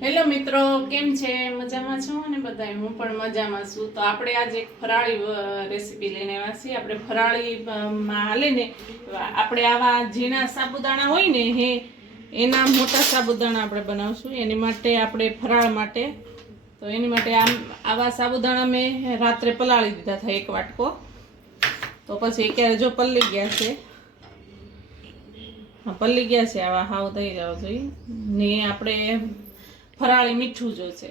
Hello મિત્રો, કેમ છે? મજામાં છો ને બધા? હું પણ મજામાં છું. તો આપણે આજે એક ફરાળી રેસીપી લઈને આવ્યા છીએ. આપણે ફરાળીમાં હાલે ને આપણે આવા ઝીણા સાબુદાણા હોય ને એના મોટા સાબુદાણા આપણે બનાવશું. એની માટે આપણે ફરાળ માટે તો એની માટે આવા સાબુદાણા મેં રાત્રે પલાળી દીધા હતા 1 વાટકો. તો પછી અત્યારે જો પલળી ગયા છે. પલળી ગયા છે, આવા હાવ થઈ જવા જોઈએ ને. આપણે ફરાળી મીઠું જોશે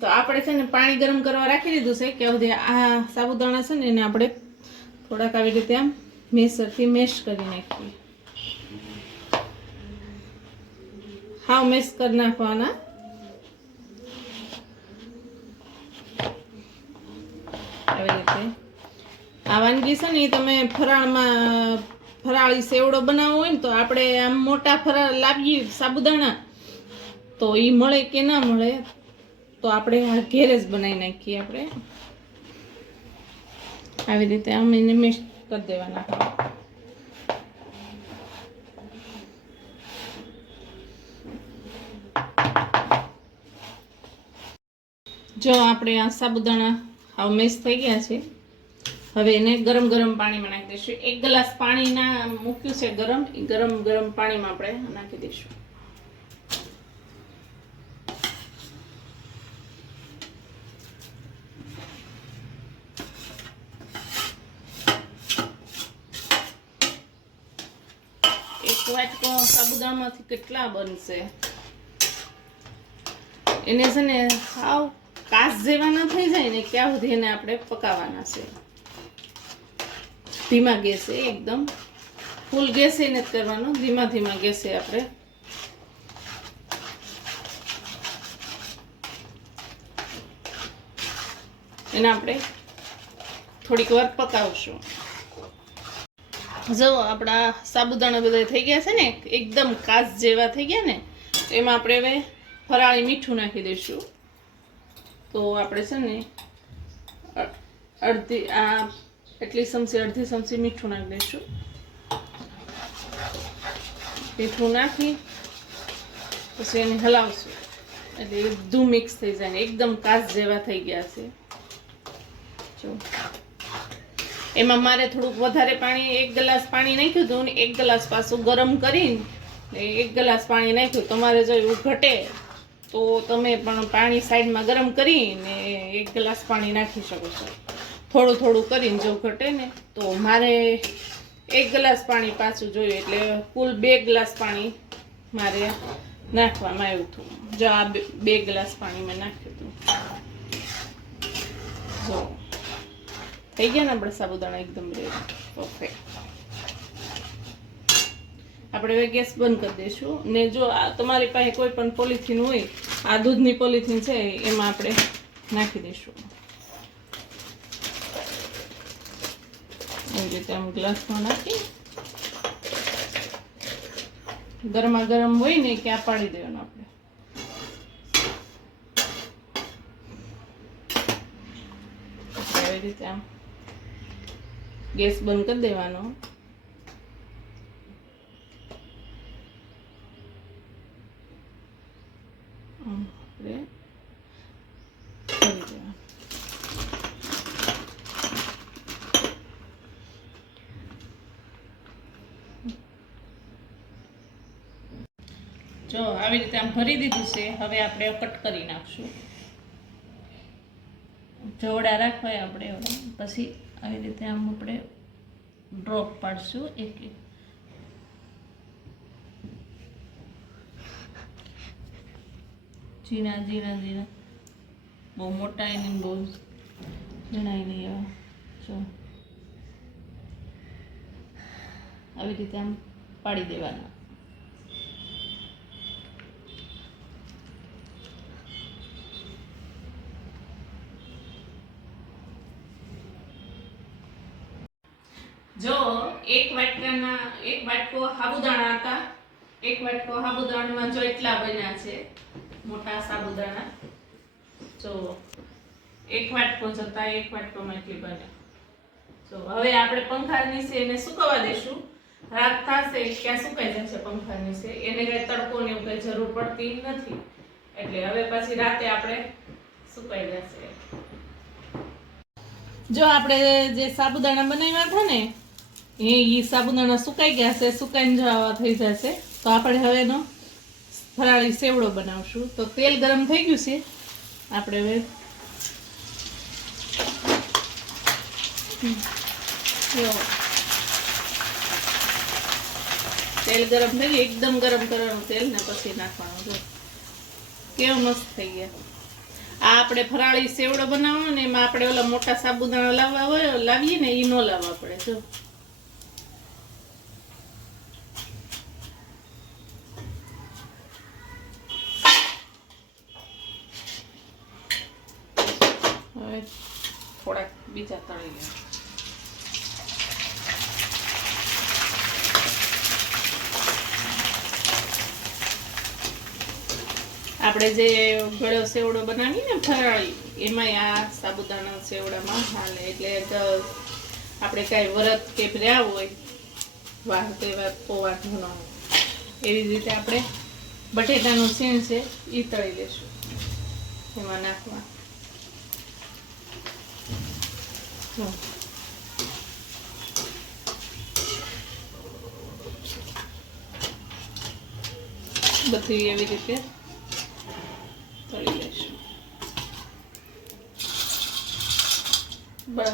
તો આપણે છે ને પાણી ગરમ કરવા રાખી દીધું છે કે સુધી આ સાબુદાણા છે ને એને આપણે થોડાક આવી રીતે આમ મેસરથી મેશ કરી નાખીએ. હાવ મેશ કરી નાખવાના. આવી રીતે આ વાનગી છે ને તમે ફરાળી સેવડો બનાવવો હોય ને તો આપણે આમ મોટા ફરાળ લાવીએ સાબુદાણા તો એ મળે કે ના મળે તો આપણે આ ઘેરે જ બનાવી નાખીએ. આપણે આવી રીતે આમ એને મિક્સ કરી દેવાના. જો આપણે આ સાબુદાણા હાવ મિક્સ થઈ ગયા છે. હવે એને ગરમ પાણીમાં નાખી દઈશું. 1 ગ્લાસ પાણીના મૂક્યું છે ગરમ, એ ગરમ પાણીમાં આપણે નાખી દઈશું. વાટકો સાબુદાણામાંથી કેટલા બનશે? એને છે ને સાવ કાચ જેવા ના થઈ જાય ને ક્યાં સુધી એને આપણે પકાવવાના છે. ધીમા ગેસે, એકદમ ફૂલ ગેસે નથી કરવાનો, ધીમા ગેસે આપણે એને થોડીક વાર પકાવશું. જો આપણા સાબુદાણા બધા થઈ ગયા છે ને એકદમ કાચ જેવા થઈ ગયા ને, એમાં આપણે હવે ફરાળી મીઠું નાખી દઈશું. તો આપણે છે ને અડધી ચમચી મીઠું નાખી દઈશું. મીઠું નાખી પછી એને હલાવશું એટલે બધું મિક્સ થઈ જાય. એકદમ કાચ જેવા થઈ ગયા છે. જો એમાં મારે થોડુંક વધારે પાણી 1 ગ્લાસ પાણી નાખ્યું હતું ને 1 ગ્લાસ પાછું ગરમ કરીને 1 ગ્લાસ પાણી નાખ્યું. તમારે જો એવું ઘટે તો તમે પણ પાણી સાઈડમાં ગરમ કરીને 1 ગ્લાસ પાણી નાખી શકો છો. થોડું કરીને જો ઘટે ને તો મારે 1 ગ્લાસ પાણી પાછું જોયું એટલે કુલ 2 ગ્લાસ પાણી મારે નાખવામાં આવ્યું હતું. જો આ 2 ગ્લાસ પાણી મેં નાખ્યું હતું. જો થઈ ગયા ને આપણે સાબુદાણા એકદમ રેડી. ઓકે, આપણે હવે ગેસ બંધ કરી દઈશું. ને જો તમારી પાસે કોઈ પણ પોલિથીન હોય, આ દૂધની પોલિથીન છે એમાં આપણે નાખી દઈશું. એવી રીતે આમ ગ્લાસમાં નાખી ગરમ હોય ને ક્યાં પાડી દેવાનું. આપણે આવી રીતે આમ ગેસ બંધ કરી દેવાનો. જો આવી રીતે આમ ભરી દીધું છે. હવે આપણે કટ કરી નાખશું. જોડા રાખવાય આપણે પછી આવી રીતે આમ આપણે ડ્રોપ પાડશું એક ઝીણા. બહુ મોટા નહીં, બહુ ઝીણા નહીં. જો આવી રીતે આમ પાડી દેવાના. જો 1 વાટકો સાબુદાણા હતા. 1 વાટકો સાબુદાણામાં જો એટલા બન્યા છે મોટા સાબુદાણા. જો 1 વાટકો જતા 1 વાટકોમાં એટલી બન્યા. જો હવે આપણે પંખા નીચે એને સુકવવા દઈશું. રાત થશે ક્યાં સુકાઈ જશે પંખા નીચે. એને કઈ તડકો ને એવું કઈ જરૂર પડતી નથી. એટલે હવે પછી રાતે આપણે સુકાઈ જશે. જો આપણે જે સાબુદાણા બનાવ્યા હતા ને એ સાબુદાણા સુકાઈ ગયા છે, સુકાઈને જવા થઈ જશે. તો આપણે હવે એનો ફરાળી સેવડો બનાવશું. તો તેલ ગરમ થઈ ગયું છે. આપણે હવે તેલ ગરમ થઈ ગયું, એકદમ ગરમ કરવાનું તેલ ને પછી નાખવાનું. જો કેવો મસ્ત થઈ ગયા. આ આપણે ફરાળી સેવડો બનાવવાનો ને એમાં આપણે ઓલા મોટા સાબુદાણા લાવીએ ને એ ન લાવવા પડે. જો હવે થોડાક બીજા તળી ગયા. આપણે જે ગળો સેવડો બનાવીએ ને ફરાળી એમાં આ સાબુદાણા સેવડામાં હાલે. એટલે આપણે કાંઈ વ્રત કે રહ્યા હોય વાર તહેવાર પોવા ધોનો એવી રીતે આપણે બટેટાનું સીણ છે એ તળી લેશું. એમાં નાખવા બધી એવી રીતે તળી લઈશું.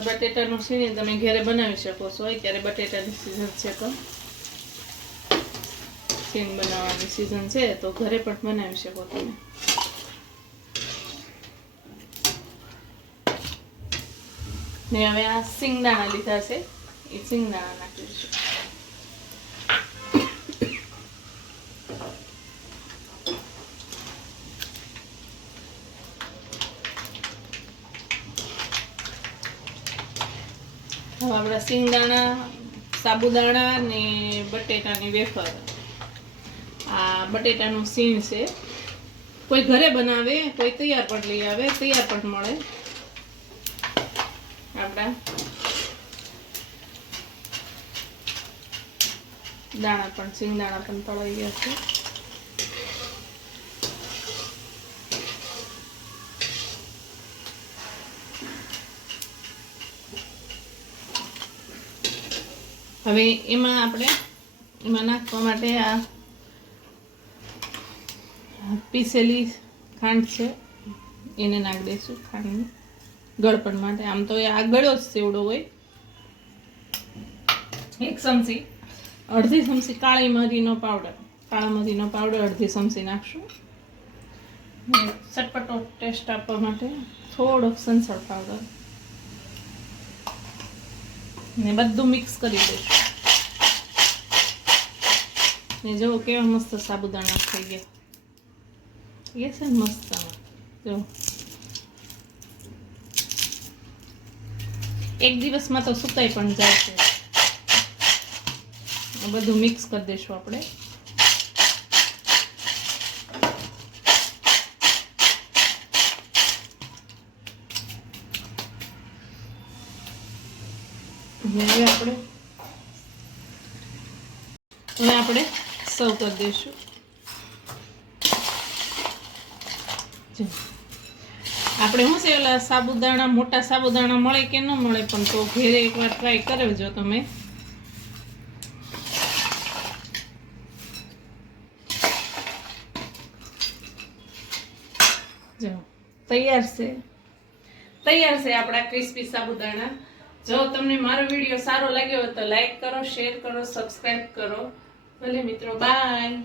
બટેટાનું સીણ તમે ઘરે બનાવી શકો છો. અત્યારે બટેટાની સિઝન છે તો સીણ બનાવવાની સિઝન છે તો ઘરે પણ બનાવી શકો તમે. ને હવે આ સિંગદાણા લીધા છે એ સિંગદાણા નાખી દઈશું. હવે આપણા સિંગદાણા, સાબુદાણા ને બટેટાની વેફર, આ બટેટાનું સીણ છે. કોઈ ઘરે બનાવે, કોઈ તૈયાર પણ લઈ આવે, તૈયાર પણ મળે. આપણા દાણા પણ સિંગદાણા પણ તળાઈ ગયા છે. હવે એમાં આપણે નાખવા માટે આ પીસેલી ખાંડ છે એને નાખી દઈશું. ખાંડની ગળપણ માટે. આમ તો આ ગળ્યો જ સેવડો હોય. 1 ચમચી, અડધી ચમચી કાળા મરીનો પાવડર અડધી ચમચી નાખશું. ચટપટો ટેસ્ટ આપવા માટે થોડો સંચળ પાવડર ને બધું મિક્સ કરી દઈશું. ને જો કેવા મસ્ત સાબુદાણા થઈ ગયા. એ છે ને મસ્ત. જો એક દિવસમાં તો સુકાઈ પણ જાય છે. બધું મિક્સ કરી દઈશું આપણે. હવે આપણે સર્વ કરી દઈશું. આપણે શું છે ઓલા સાબુદાણા, મોટા સાબુદાણા મળે કે ન મળે પણ તો ઘરે એકવાર ટ્રાય કરજો તમે. જો તૈયાર છે આપણા ક્રિસ્પી સાબુદાણા. જો તમને મારો વિડીયો સારો લાગ્યો હોય તો લાઈક કરો, શેર કરો, સબસ્ક્રાઇબ કરો. ભલે મિત્રો, બાય.